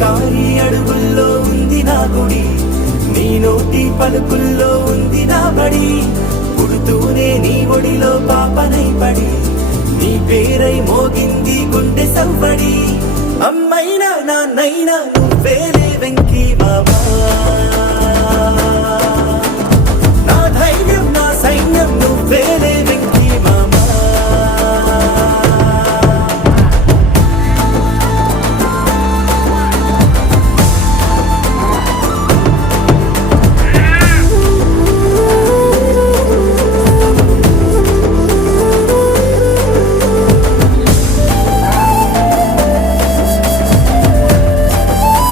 కారి అడుగుల్లో ఉంది నా గుడి, నీ నోటి పలుకుల్లో ఉంది నా బడి. పుడుతూనే నీ ఒడిలో పాపనై పడి, నీ పేరై మోగింది గుండె సవ్వడి. అమ్మైనా నాన్నైనా నువ్వేలే వెంకీ మామా.